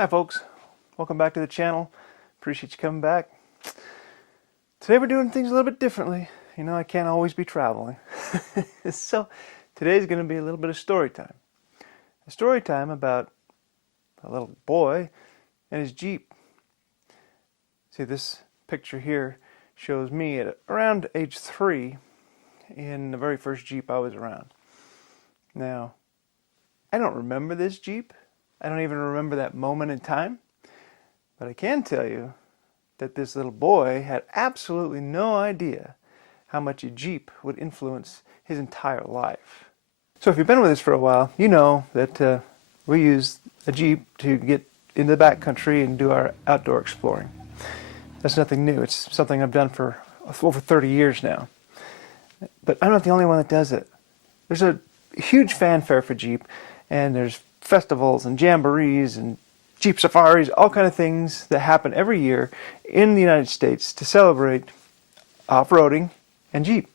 Hi folks, welcome back to the channel. Appreciate you coming back. Today we're doing things a little bit differently. You know, I can't always be traveling. So today's going to be a little bit of story time. A story time about a little boy and his Jeep. See, this picture here shows me at around age 3 in the very first Jeep I was around. Now, I don't remember this Jeep. I don't even remember that moment in time, but I can tell you that this little boy had absolutely no idea how much a Jeep would influence his entire life. So if you've been with us for a while, you know that we use a Jeep to get into the backcountry and do our outdoor exploring. That's nothing new. It's something I've done for over 30 years now. But I'm not the only one that does it. There's a huge fanfare for Jeep, and there's festivals and jamborees and Jeep safaris, all kind of things that happen every year in the United States to celebrate off-roading and Jeep.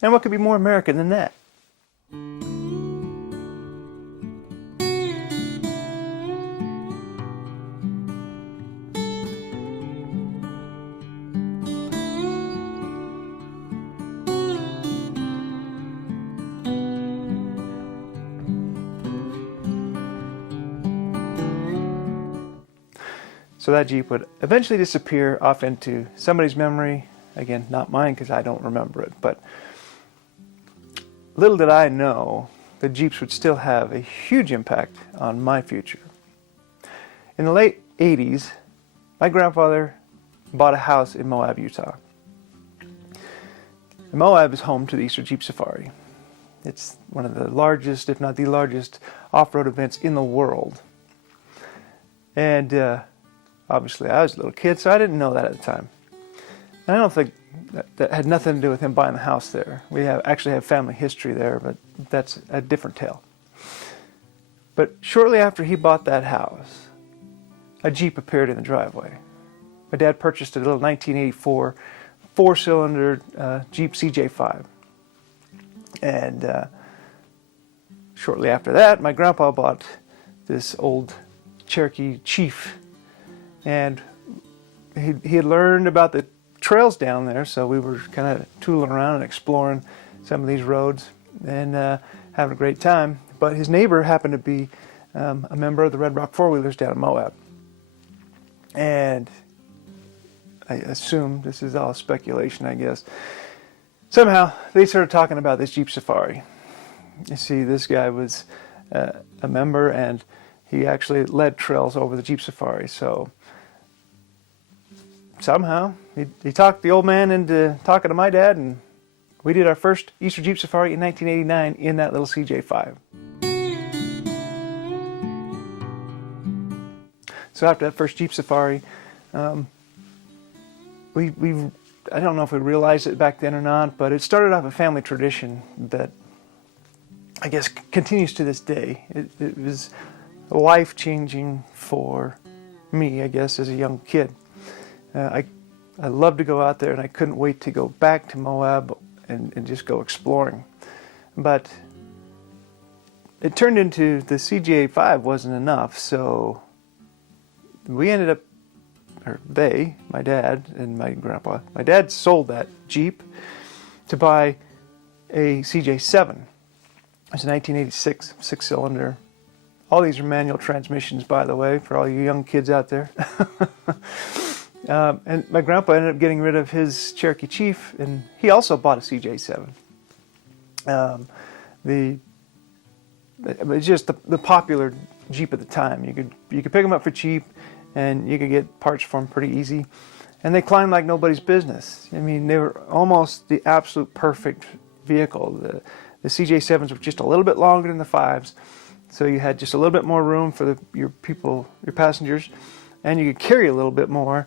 And what could be more American than that? So that Jeep would eventually disappear off into somebody's memory. Again, not mine because I don't remember it. But little did I know that Jeeps would still have a huge impact on my future. In the late 80s, my grandfather bought a house in Moab, Utah. And Moab is home to the Easter Jeep Safari. It's one of the largest, if not the largest, off-road events in the world. And obviously, I was a little kid, so I didn't know that at the time. And I don't think that had nothing to do with him buying the house there. We actually have family history there, but that's a different tale. But shortly after he bought that house, a Jeep appeared in the driveway. My dad purchased a little 1984 four-cylinder Jeep CJ5. And shortly after that, my grandpa bought this old Cherokee Chief. And he had learned about the trails down there, so we were kind of tooling around and exploring some of these roads and having a great time. But his neighbor happened to be a member of the Red Rock Four-Wheelers down in Moab. And I assume, this is all speculation, I guess, somehow they started talking about this Jeep Safari. You see, this guy was a member, and he actually led trails over the Jeep Safari, so somehow he talked the old man into talking to my dad, and we did our first Easter Jeep Safari in 1989 in that little CJ5. So after that first Jeep Safari, I don't know if we realized it back then or not, but it started off a family tradition that I guess continues to this day. It was life-changing for me, I guess, as a young kid. I loved to go out there, and I couldn't wait to go back to Moab and just go exploring. But it turned into the CJ5 wasn't enough, so we ended up, or they, my dad and my grandpa, my dad sold that Jeep to buy a CJ7. It was a 1986 six-cylinder. All these are manual transmissions, by the way, for all you young kids out there. And my grandpa ended up getting rid of his Cherokee Chief, and he also bought a CJ7. It's just the popular Jeep at the time. You could pick them up for cheap, and you could get parts for them pretty easy. And they climbed like nobody's business. I mean, they were almost the absolute perfect vehicle. The CJ7s were just a little bit longer than the 5s, so you had just a little bit more room for your passengers, and you could carry a little bit more.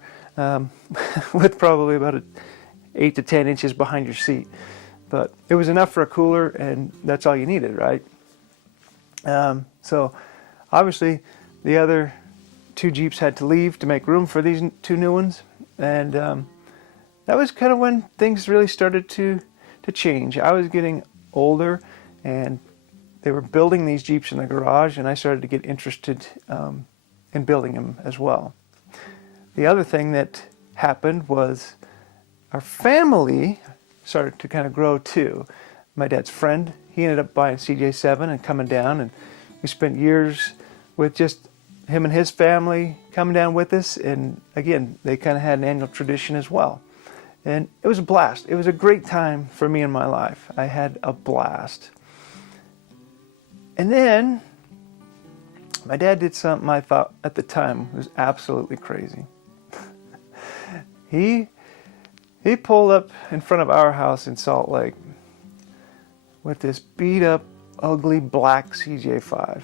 With probably about 8 to 10 inches behind your seat. But it was enough for a cooler, and that's all you needed, right? So obviously the other two Jeeps had to leave to make room for these two new ones, and that was kind of when things really started to change. I was getting older, and they were building these Jeeps in the garage, and I started to get interested in building them as well. The other thing that happened was our family started to kind of grow too. My dad's friend, he ended up buying CJ7 and coming down, and we spent years with just him and his family coming down with us, and again, they kind of had an annual tradition as well. And it was a blast. It was a great time for me in my life. I had a blast. And then my dad did something I thought at the time was absolutely crazy. He pulled up in front of our house in Salt Lake with this beat up, ugly black CJ5.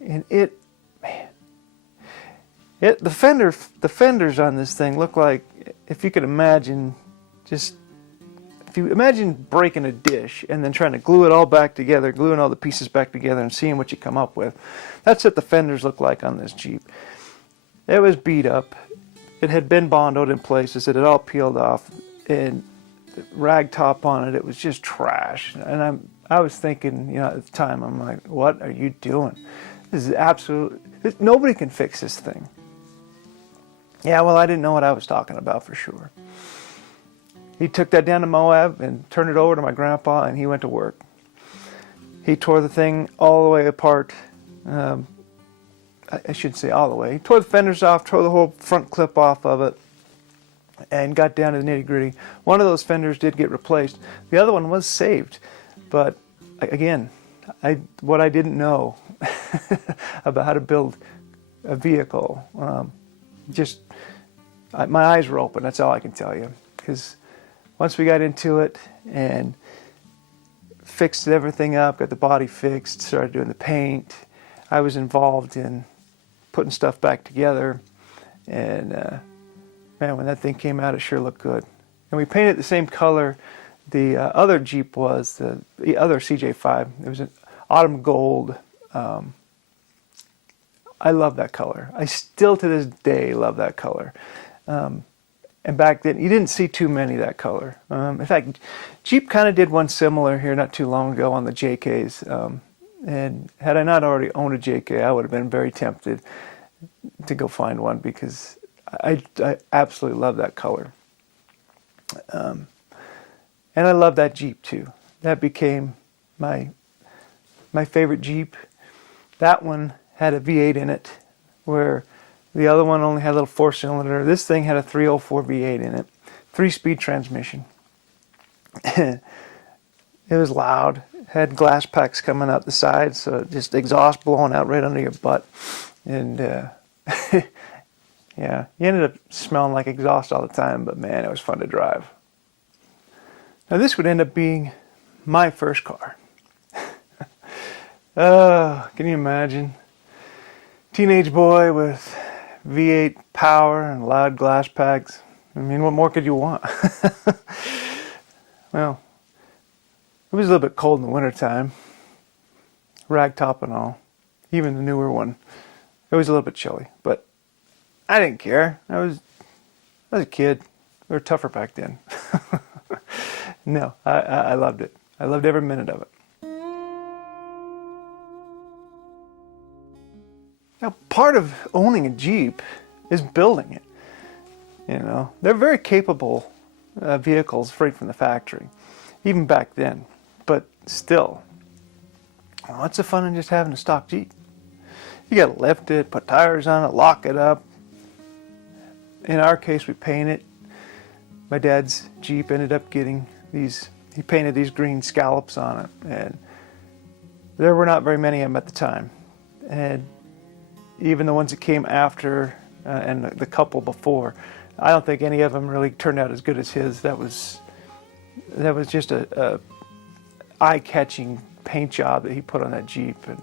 And the fenders on this thing look like, if you could imagine, if you imagine breaking a dish and then trying to glue it all back together, gluing all the pieces back together and seeing what you come up with. That's what the fenders look like on this Jeep. It was beat up. It had been bondoed in places. It had all peeled off, and rag top on it. It was just trash. And I was thinking, at the time, I'm like, what are you doing? This is nobody can fix this thing. Yeah, well, I didn't know what I was talking about for sure. He took that down to Moab and turned it over to my grandpa, and he went to work. He tore the thing all the way apart. I shouldn't say all the way. He tore the fenders off, tore the whole front clip off of it, and got down to the nitty-gritty. One of those fenders did get replaced. The other one was saved. But again, what I didn't know about how to build a vehicle, my eyes were open. That's all I can tell you. Because once we got into it and fixed everything up, got the body fixed, started doing the paint, I was involved in putting stuff back together. And man, when that thing came out, it sure looked good. And we painted the same color the other Jeep was, the other CJ5. It was an autumn gold. I love that color. I still to this day love that color. And back then, you didn't see too many of that color. In fact, Jeep kind of did one similar here not too long ago on the JKs. And had I not already owned a JK, I would have been very tempted to go find one because I absolutely love that color. And I love that Jeep too. That became my favorite Jeep. That one had a V8 in it, where the other one only had a little 4-cylinder. This thing had a 304 V8 in it, 3-speed transmission. It was loud. Had glass packs coming out the side, so just exhaust blowing out right under your butt. And yeah, you ended up smelling like exhaust all the time, but man, it was fun to drive. Now this would end up being my first car. Can you imagine? Teenage boy with V8 power and loud glass packs. I mean, what more could you want? Well, it was a little bit cold in the wintertime. Rag top and all. Even the newer one. It was a little bit chilly, but I didn't care. I was a kid. We were tougher back then. No, I loved it. I loved every minute of it. Now, part of owning a Jeep is building it. You know, they're very capable vehicles straight from the factory, even back then. But still, what's the fun in just having a stock Jeep? You got to lift it, put tires on it, lock it up. In our case, we paint it. My dad's Jeep ended up getting these. He painted these green scallops on it, and there were not very many of them at the time. And even the ones that came after and the couple before, I don't think any of them really turned out as good as his. That was just a eye-catching paint job that he put on that Jeep, and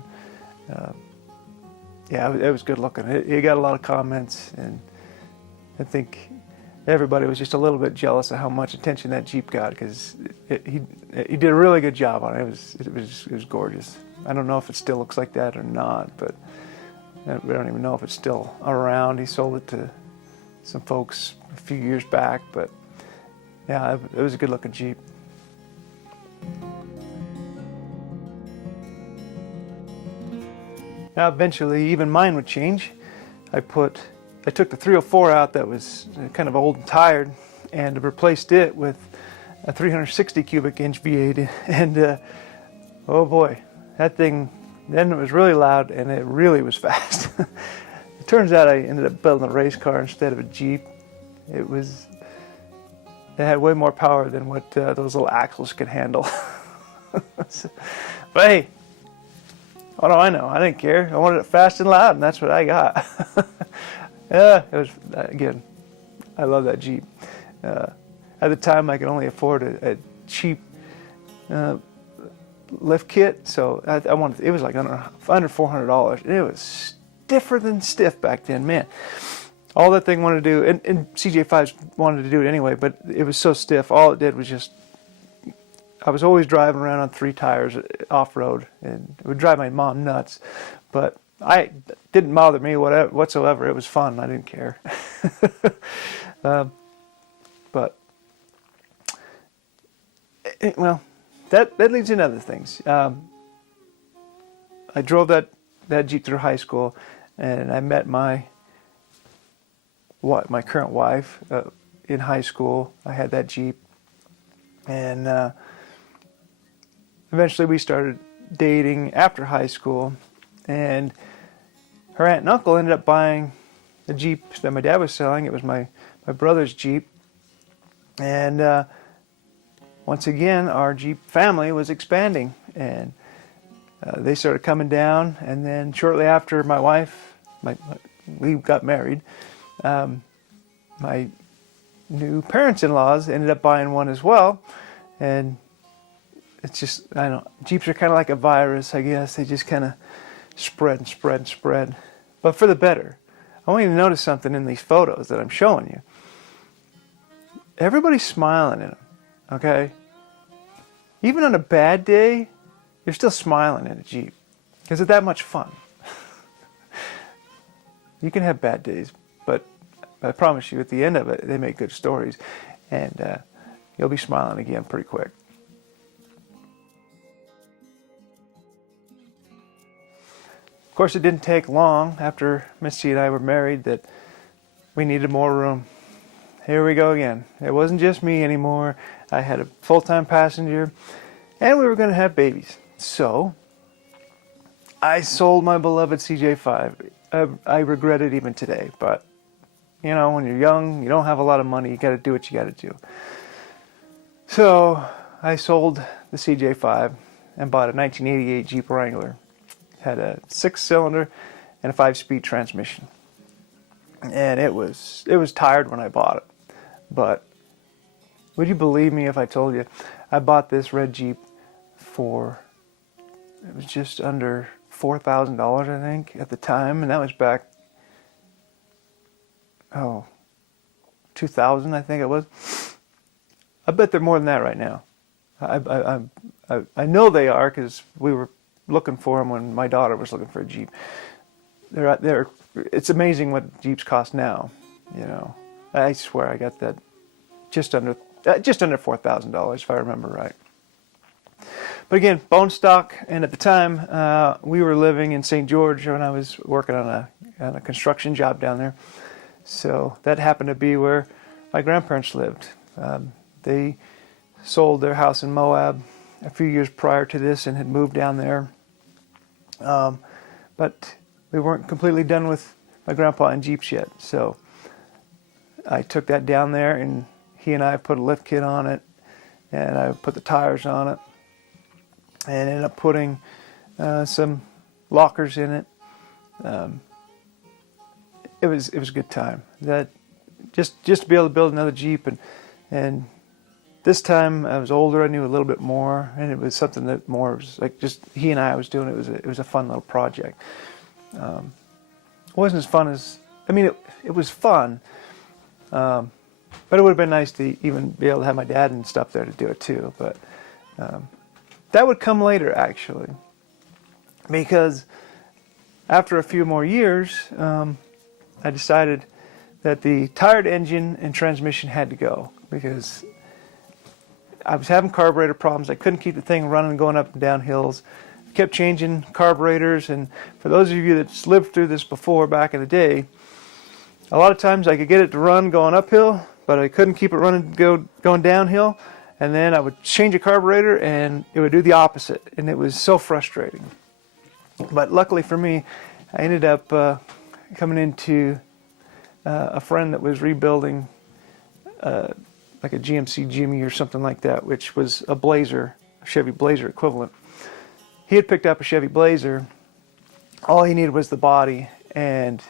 yeah, it was good looking. He got a lot of comments, and I think everybody was just a little bit jealous of how much attention that Jeep got because he did a really good job on it. It was gorgeous. I don't know if it still looks like that or not, but we don't even know if it's still around. He sold it to some folks a few years back, but yeah, it was a good looking Jeep. Now eventually even mine would change. I took the 304 out that was kind of old and tired, and replaced it with a 360 cubic inch V8, and oh boy, that thing, then it was really loud and it really was fast. It turns out I ended up building a race car instead of a Jeep. It had way more power than what those little axles could handle. But hey, what do I know? I didn't care. I wanted it fast and loud, and that's what I got. Yeah, it was, again, I love that Jeep. At the time, I could only afford a cheap lift kit, so I wanted. It was like under $400, and it was stiffer than stiff back then, man. All that thing wanted to do, and CJ5s wanted to do it anyway, but it was so stiff. All it did was just. I was always driving around on 3 tires off-road, and it would drive my mom nuts, but it didn't bother me whatsoever. It was fun. I didn't care. But well, that leads into other things. I drove that Jeep through high school, and I met my current wife in high school. I had that Jeep, and eventually we started dating after high school, and her aunt and uncle ended up buying the Jeep that my dad was selling. It was my brother's Jeep, and once again our Jeep family was expanding, and they started coming down, and then shortly after we got married, my new parents-in-laws ended up buying one as well, and it's just, I don't know, Jeeps are kind of like a virus, I guess. They just kind of spread and spread and spread, but for the better. I want you to notice something in these photos that I'm showing you. Everybody's smiling in them, okay? Even on a bad day, you're still smiling in a Jeep because it's that much fun. You can have bad days, but I promise you, at the end of it, they make good stories, and you'll be smiling again pretty quick. Of course, it didn't take long after Misty and I were married that we needed more room. Here we go again. It wasn't just me anymore. I had a full-time passenger, and we were going to have babies. So, I sold my beloved CJ5. I regret it even today, but, you know, when you're young, you don't have a lot of money, you got to do what you got to do. So, I sold the CJ5 and bought a 1988 Jeep Wrangler. Had a 6-cylinder and a 5-speed transmission, and it was tired when I bought it. But would you believe me if I told you I bought this red Jeep for, it was just under $4,000, I think, at the time, and that was back 2000, I think it was. I bet they're more than that right now. I know they are, because we were looking for them when my daughter was looking for a Jeep. It's amazing what Jeeps cost now. You know, I swear I got that just under $4,000 if I remember right. But again, bone stock, and at the time we were living in St. George when I was working on a construction job down there. So that happened to be where my grandparents lived. They sold their house in Moab a few years prior to this and had moved down there. But we weren't completely done with my grandpa and Jeeps yet. So I took that down there, and he and I put a lift kit on it, and I put the tires on it, and ended up putting some lockers in it. It was a good time. That just to be able to build another Jeep, and this time I was older, I knew a little bit more, and it was something that more was like just he and I was doing. It was a fun little project. It wasn't as fun as, I mean, it was fun, but it would have been nice to even be able to have my dad and stuff there to do it too. But that would come later, actually, because after a few more years, I decided that the tired engine and transmission had to go, because I was having carburetor problems. I couldn't keep the thing running, going up and down hills. I kept changing carburetors, and for those of you that's lived through this before, back in the day, a lot of times I could get it to run going uphill, but I couldn't keep it running going downhill. And then I would change a carburetor and it would do the opposite. And it was so frustrating. But luckily for me, I ended up coming into a friend that was rebuilding like a GMC Jimmy or something like that, which was a Blazer, a Chevy Blazer equivalent. He had picked up a Chevy Blazer. All he needed was the body. And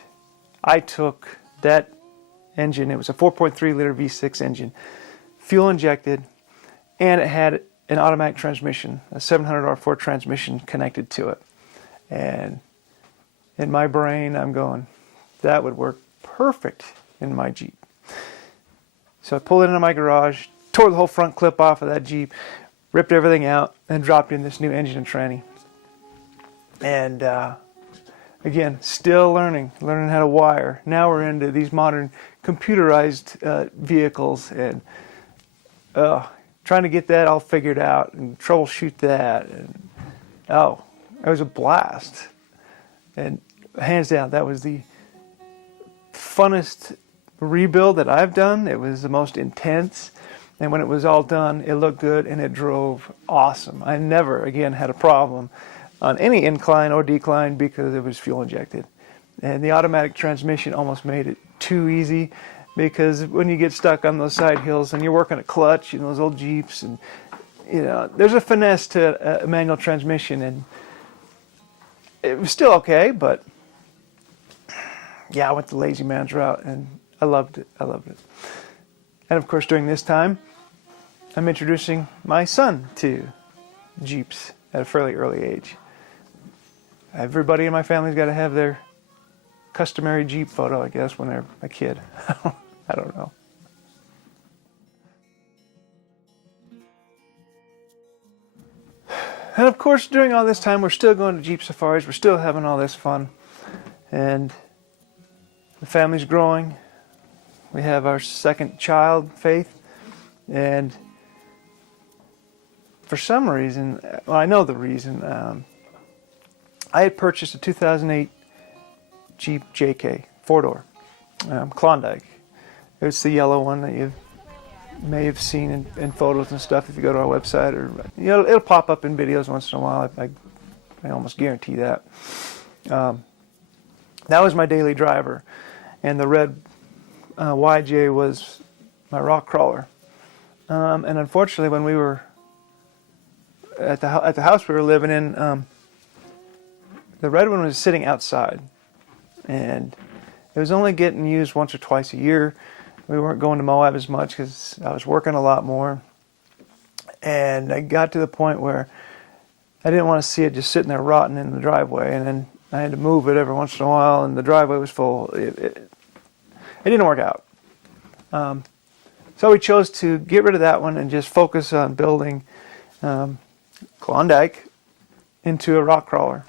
I took that engine. It was a 4.3 liter V6 engine, fuel injected, and it had an automatic transmission, a 700 R4 transmission connected to it. And in my brain, I'm going, that would work perfect in my Jeep. So I pulled it into my garage, tore the whole front clip off of that Jeep, ripped everything out, and dropped in this new engine and tranny. And again, still learning how to wire. Now we're into these modern computerized vehicles, and trying to get that all figured out and troubleshoot that. And it was a blast. And hands down, that was the funnest rebuild that I've done. It was the most intense. And when it was all done, it looked good and it drove awesome. I never, again, had a problem on any incline or decline because it was fuel injected. And the automatic transmission almost made it too easy, because when you get stuck on those side hills and you're working a clutch, those old Jeeps, and there's a finesse to a manual transmission, and it was still okay, but yeah, I went the lazy man's route and I loved it. And of course, during this time, I'm introducing my son to Jeeps at a fairly early age. Everybody in my family's got to have their customary Jeep photo, I guess, when they're a kid. I don't know. And of course, during all this time, we're still going to Jeep safaris. We're still having all this fun. And the family's growing. We have our second child, Faith. And for some reason, well, I know the reason, I had purchased a 2008 Jeep JK, 4-door, Klondike. It's the yellow one that you may have seen in photos and stuff if you go to our website, or it'll pop up in videos once in a while. I almost guarantee that. That was my daily driver, and the red YJ was my rock crawler. And unfortunately, when we were at the house we were living in, the red one was sitting outside, and it was only getting used once or twice a year. We weren't going to Moab as much because I was working a lot more. And I got to the point where I didn't want to see it just sitting there rotting in the driveway. And then I had to move it every once in a while, and the driveway was full. It didn't work out. So we chose to get rid of that one and just focus on building Klondike into a rock crawler.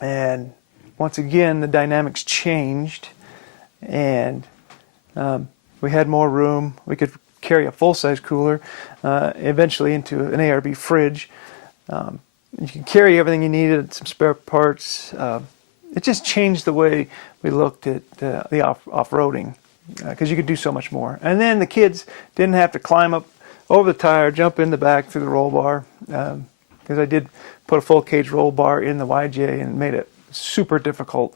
And once again, the dynamics changed, and we had more room. We could carry a full-size cooler, eventually into an ARB fridge. You could carry everything you needed, some spare parts. It just changed the way we looked at the off-roading, because you could do so much more. And then the kids didn't have to climb up over the tire, jump in the back through the roll bar, because I did put a full cage roll bar in the YJ, and made it super difficult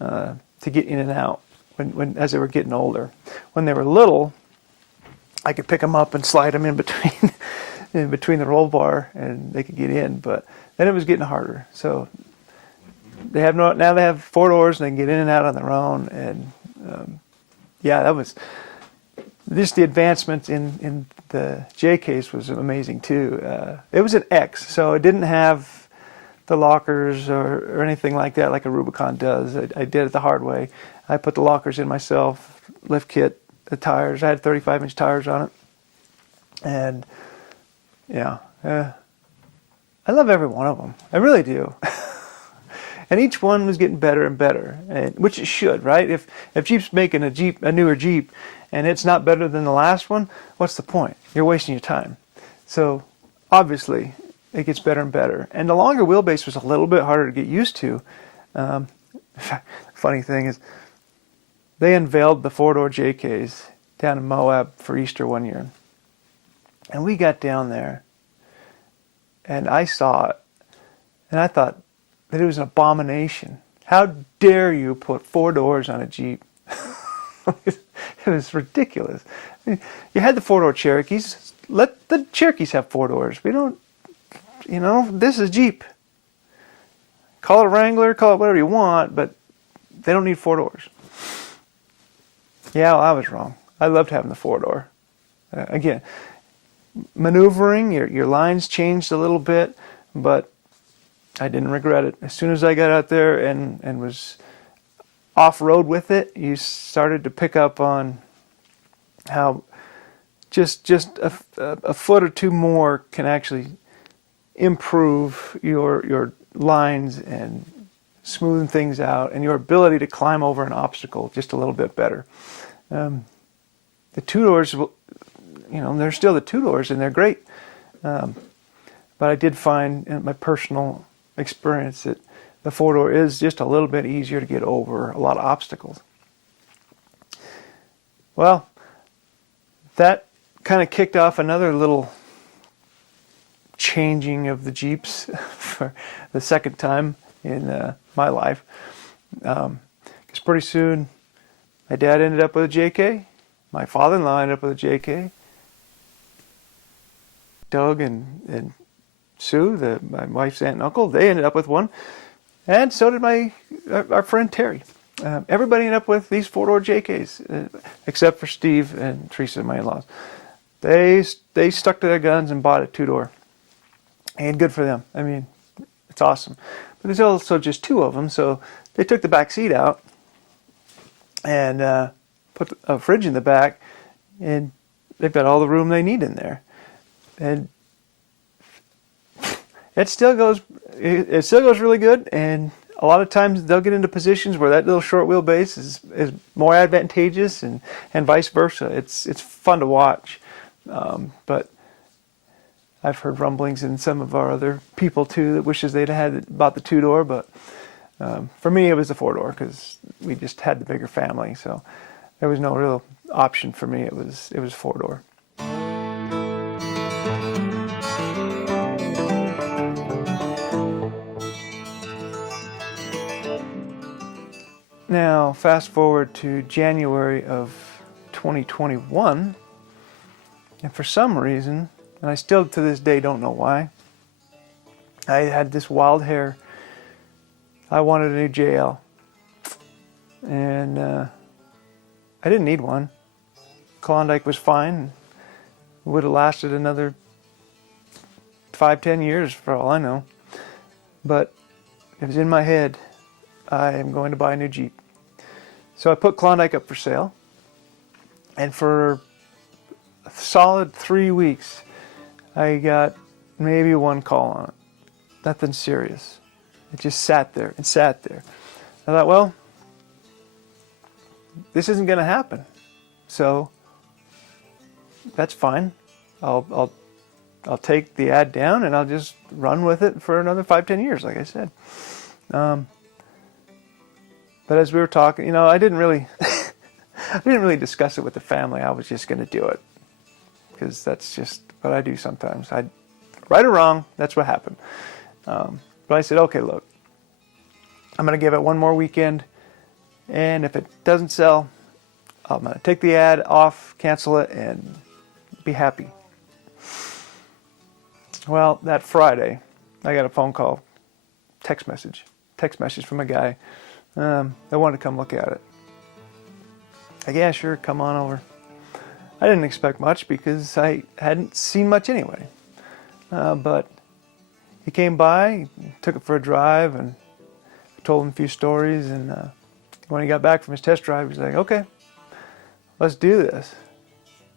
to get in and out as they were getting older. When they were little, I could pick them up and slide them in between the roll bar, and they could get in. But then it was getting harder. So now they have 4 doors, and they can get in and out on their own. And yeah, that was just the advancement in the JKs was amazing too. It was an X, so it didn't have the lockers or anything like that like a Rubicon does. I did it the hard way. I put the lockers in myself, lift kit, the tires. I had 35-inch tires on it. And yeah, I love every one of them. I really do. And each one was getting better and better, which it should, right? If Jeep's making a newer Jeep, and it's not better than the last one, what's the point? You're wasting your time. So obviously, it gets better and better. And the longer wheelbase was a little bit harder to get used to. Funny thing is, they unveiled the four-door JKs down in Moab for Easter one year. And we got down there, and I saw it, and I thought that it was an abomination. How dare you put 4 doors on a Jeep? It was ridiculous. I mean, you had the 4-door Cherokees. Let the Cherokees have 4 doors. We don't, this is Jeep. Call it a Wrangler, call it whatever you want, but they don't need 4 doors. Yeah, well, I was wrong. I loved having the 4-door. Again, maneuvering, your lines changed a little bit, but I didn't regret it. As soon as I got out there and was off-road with it, you started to pick up on how just a foot or two more can actually improve your lines and smoothen things out, and your ability to climb over an obstacle just a little bit better. The 2 doors, they're still the 2 doors, and they're great. But I did find in my personal experience that the 4-door is just a little bit easier to get over a lot of obstacles. Well, that kind of kicked off another little changing of the Jeeps for the second time in my life. Because pretty soon, my dad ended up with a JK. My father-in-law ended up with a JK. Doug and Sue, my wife's aunt and uncle, they ended up with one. And so did our friend Terry. Everybody ended up with these 4-door JKs, except for Steve and Teresa, my in-laws. They stuck to their guns and bought a 2-door. And good for them. I mean, it's awesome. But there's also just 2 of them, so they took the back seat out and put a fridge in the back, and they've got all the room they need in there. And it still goes really good, and a lot of times they'll get into positions where that little short wheelbase is more advantageous, and vice versa. It's fun to watch, but I've heard rumblings in some of our other people too that wishes they'd had bought the 2-door, but for me it was the 4-door because we just had the bigger family, so there was no real option for me. It was 4-door. Now, fast forward to January of 2021, and for some reason, and I still to this day don't know why, I had this wild hair. I wanted a new JL, and I didn't need one. Klondike was fine. It would have lasted another 5-10 years for all I know. But it was in my head, I am going to buy a new Jeep. So I put Klondike up for sale, and for a solid 3 weeks, I got maybe 1 call on it. Nothing serious. It just sat there and sat there. I thought, well, this isn't going to happen. So that's fine. I'll take the ad down and I'll just run with it for another 5-10 years, like I said. But as we were talking, I didn't really discuss it with the family. I was just going to do it because that's just what I do sometimes. Right or wrong, that's what happened. But I said, okay, look, I'm going to give it 1 more weekend, and if it doesn't sell, I'm going to take the ad off, cancel it, and be happy. Well, that Friday, I got a phone call, text message from a guy. They wanted to come look at it. Like, yeah, sure, come on over. I didn't expect much because I hadn't seen much anyway. But he came by, took it for a drive, and told him a few stories. And when he got back from his test drive, he was like, okay, let's do this.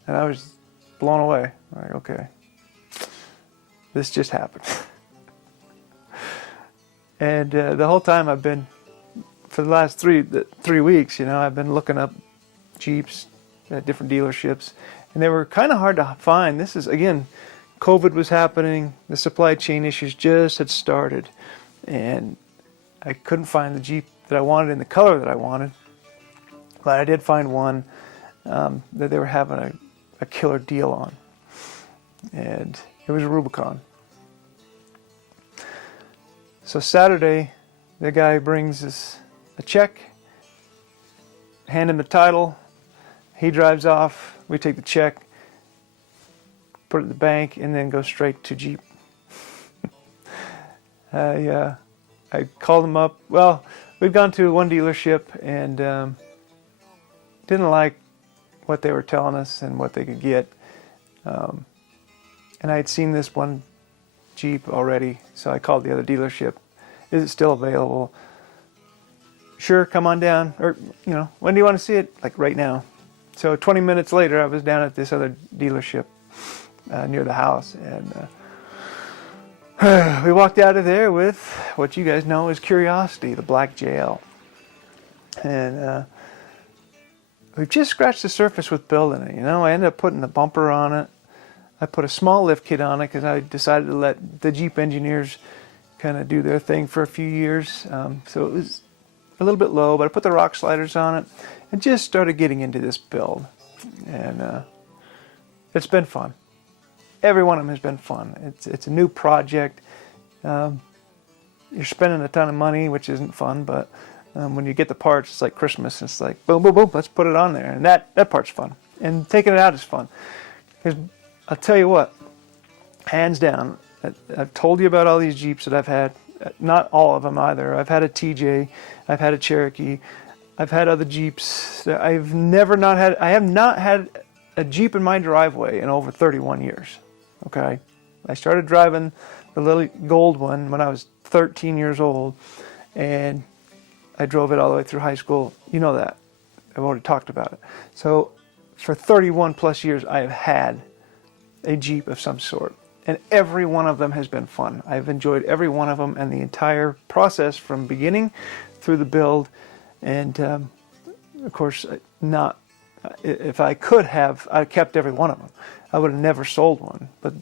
And I was blown away. I'm like, okay, this just happened. And the whole time I've been, for the last three weeks, I've been looking up Jeeps at different dealerships, and they were kind of hard to find. This is, again, COVID was happening, the supply chain issues just had started, and I couldn't find the Jeep that I wanted in the color that I wanted. But I did find one that they were having a killer deal on, and it was a Rubicon. So Saturday, the guy brings us a check, hand him the title, he drives off, we take the check, put it in the bank, and then go straight to Jeep. I called him up. Well, we'd gone to one dealership and didn't like what they were telling us and what they could get. And I had seen this one Jeep already, so I called the other dealership. Is it still available? Sure, come on down. Or, when do you want to see it? Like right now. So 20 minutes later, I was down at this other dealership near the house, and we walked out of there with what you guys know as Curiosity, the black JL. And we've just scratched the surface with building it. I ended up putting the bumper on it. I put a small lift kit on it because I decided to let the Jeep engineers kind of do their thing for a few years. So it was a little bit low, but I put the rock sliders on it and just started getting into this build. And it's been fun. Every one of them has been fun. It's a new project. You're spending a ton of money, which isn't fun, but when you get the parts, it's like Christmas. It's like, boom, boom, boom, let's put it on there. And that part's fun. And taking it out is fun. Because I'll tell you what, hands down, I've told you about all these Jeeps that I've had. Not all of them either. I've had a TJ, I've had a Cherokee, I've had other Jeeps. I have not had a Jeep in my driveway in over 31 years. Okay? I started driving the little gold one when I was 13 years old, and I drove it all the way through high school. You know that. I've already talked about it. So for 31 plus years, I have had a Jeep of some sort. And every one of them has been fun. I've enjoyed every one of them and the entire process from beginning through the build. And of course, if I could have, I kept every one of them. I would have never sold one. But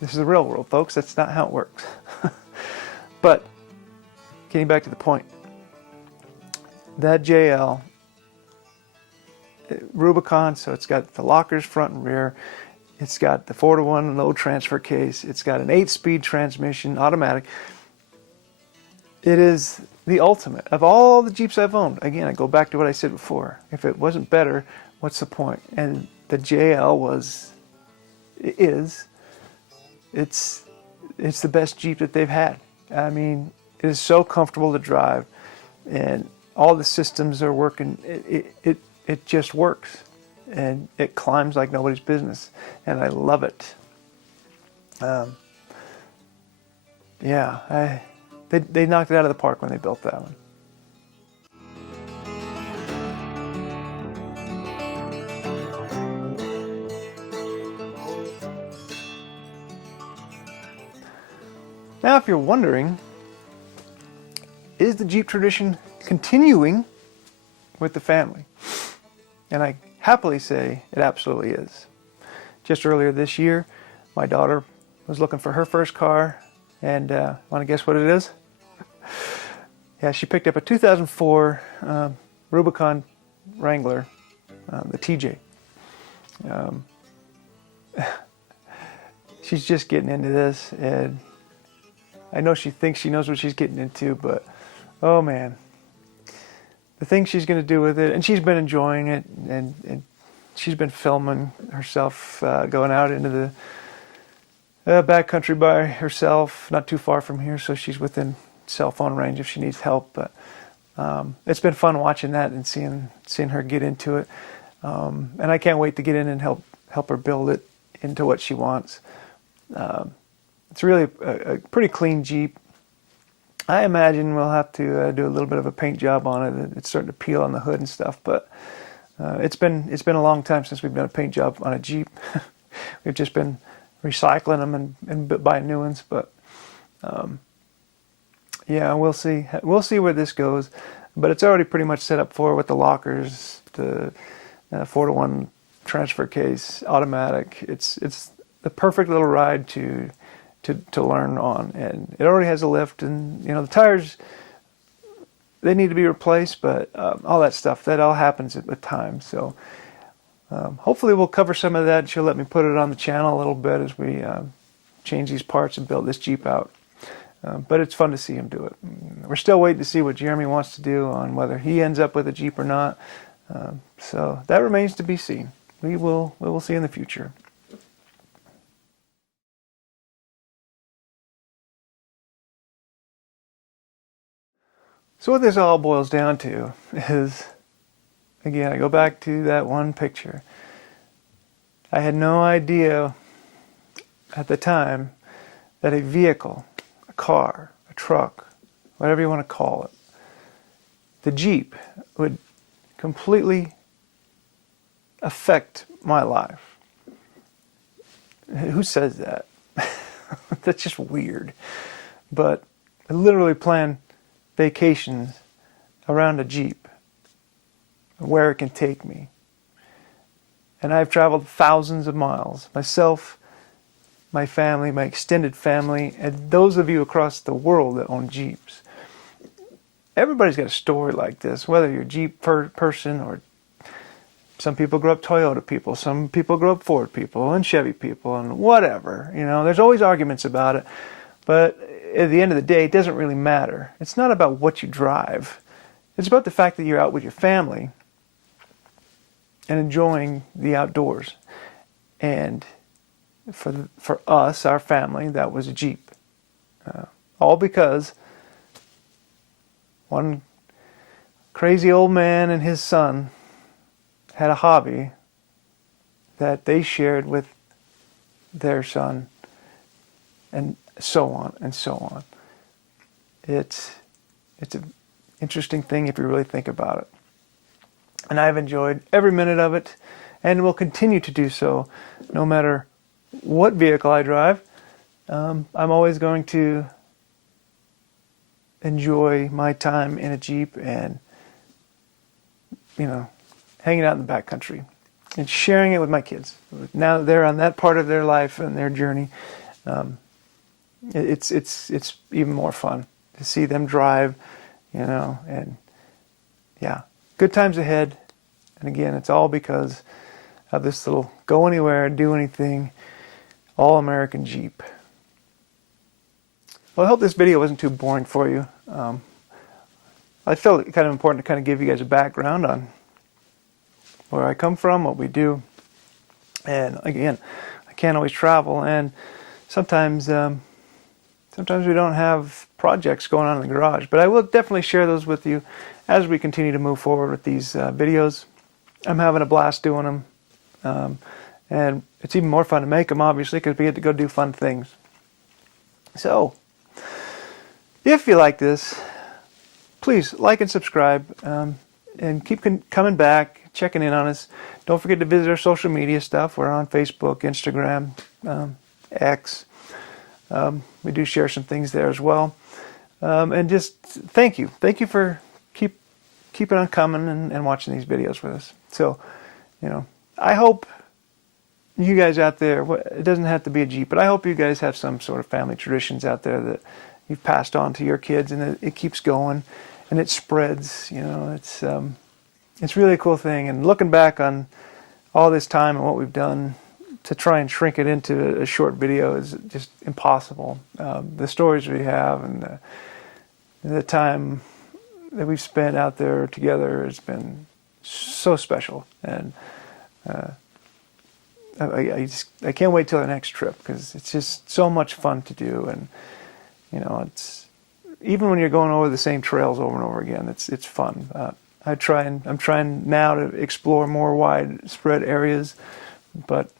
this is the real world, folks. That's not how it works. But getting back to the point, that JL Rubicon, so it's got the lockers front and rear. It's got the 4-to-1 low transfer case. It's got an 8-speed transmission, automatic. It is the ultimate. Of all the Jeeps I've owned, again, I go back to what I said before. If it wasn't better, what's the point? And the JL it's the best Jeep that they've had. I mean, it is so comfortable to drive, and all the systems are working. It just works. And it climbs like nobody's business, and I love it. They knocked it out of the park when they built that one. Now, if you're wondering, is the Jeep tradition continuing with the family? And I happily say it absolutely is. Just earlier this year, my daughter was looking for her first car, and want to guess what it is? Yeah, she picked up a 2004 Rubicon Wrangler, the TJ. She's just getting into this, and I know she thinks she knows what she's getting into, but oh man. The things she's going to do with it, and she's been enjoying it, and she's been filming herself going out into the backcountry by herself, not too far from here, so she's within cell phone range if she needs help. But it's been fun watching that and seeing her get into it, and I can't wait to get in and help her build it into what she wants. It's really a pretty clean Jeep. I imagine we'll have to do a little bit of a paint job on it. It's starting to peel on the hood and stuff, but it's been a long time since we've done a paint job on a Jeep. We've just been recycling them and buying new ones, but yeah, we'll see where this goes. But it's already pretty much set up for with the lockers, the 4-to-1 transfer case, automatic. It's the perfect little ride to learn on, and it already has a lift, and the tires they need to be replaced, but all that stuff, that all happens with time. So hopefully we'll cover some of that. She'll let me put it on the channel a little bit as we change these parts and build this Jeep out. But it's fun to see him do it. We're still waiting to see what Jeremy wants to do on whether he ends up with a Jeep or not. So that remains to be seen. We will see in the future. So what this all boils down to is, again, I go back to that one picture. I had no idea at the time that a vehicle, a car, a truck, whatever you want to call it, the Jeep would completely affect my life. Who says that? That's just weird. But I literally planned vacations around a Jeep, where it can take me. And I've traveled thousands of miles, myself, my family, my extended family, and those of you across the world that own Jeeps. Everybody's got a story like this, whether you're a Jeep person or some people grow up Toyota people, some people grow up Ford people and Chevy people and whatever. You know, there's always arguments about it, but at the end of the day, it doesn't really matter. It's not about what you drive. It's about the fact that you're out with your family and enjoying the outdoors. And for us, our family, that was a Jeep. All because one crazy old man and his son had a hobby that they shared with their son, and so on and so on. It's an interesting thing if you really think about it. And I've enjoyed every minute of it, and will continue to do so no matter what vehicle I drive. I'm always going to enjoy my time in a Jeep and, you know, hanging out in the backcountry and sharing it with my kids. Now that they're on that part of their life and their journey, it's even more fun to see them drive, you know, and yeah, good times ahead. And again, it's all because of this little go anywhere, do anything, all American Jeep. Well, I hope this video wasn't too boring for you. I felt it kind of important to kind of give you guys a background on where I come from, what we do. And again, I can't always travel, and sometimes we don't have projects going on in the garage, but I will definitely share those with you as we continue to move forward with these videos. I'm having a blast doing them, and it's even more fun to make them, obviously, because we get to go do fun things. So, if you like this, please like and subscribe, and keep coming back, checking in on us. Don't forget to visit our social media stuff. We're on Facebook, Instagram, X. We do share some things there as well. And just thank you. Thank you for keeping on coming and watching these videos with us. So, you know, I hope you guys out there, it doesn't have to be a Jeep, but I hope you guys have some sort of family traditions out there that you've passed on to your kids, and it keeps going and it spreads. You know, it's really a cool thing. And looking back on all this time and what we've done to try and shrink it into a short video is just impossible. The stories we have and the time that we've spent out there together has been so special. And I can't wait till the next trip, because it's just so much fun to do. And you know, it's even when you're going over the same trails over and over again, it's fun. I'm trying now to explore more widespread areas, but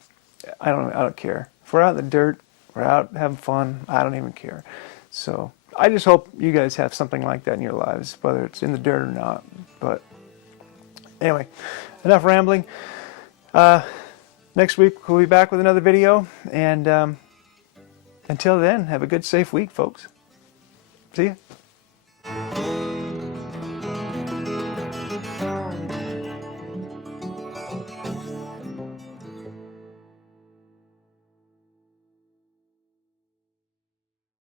I don't care. If we're out in the dirt, we're out having fun, I don't even care. So I just hope you guys have something like that in your lives, whether it's in the dirt or not. But anyway, enough rambling. Next week we'll be back with another video, and until then, have a good, safe week, folks. See ya.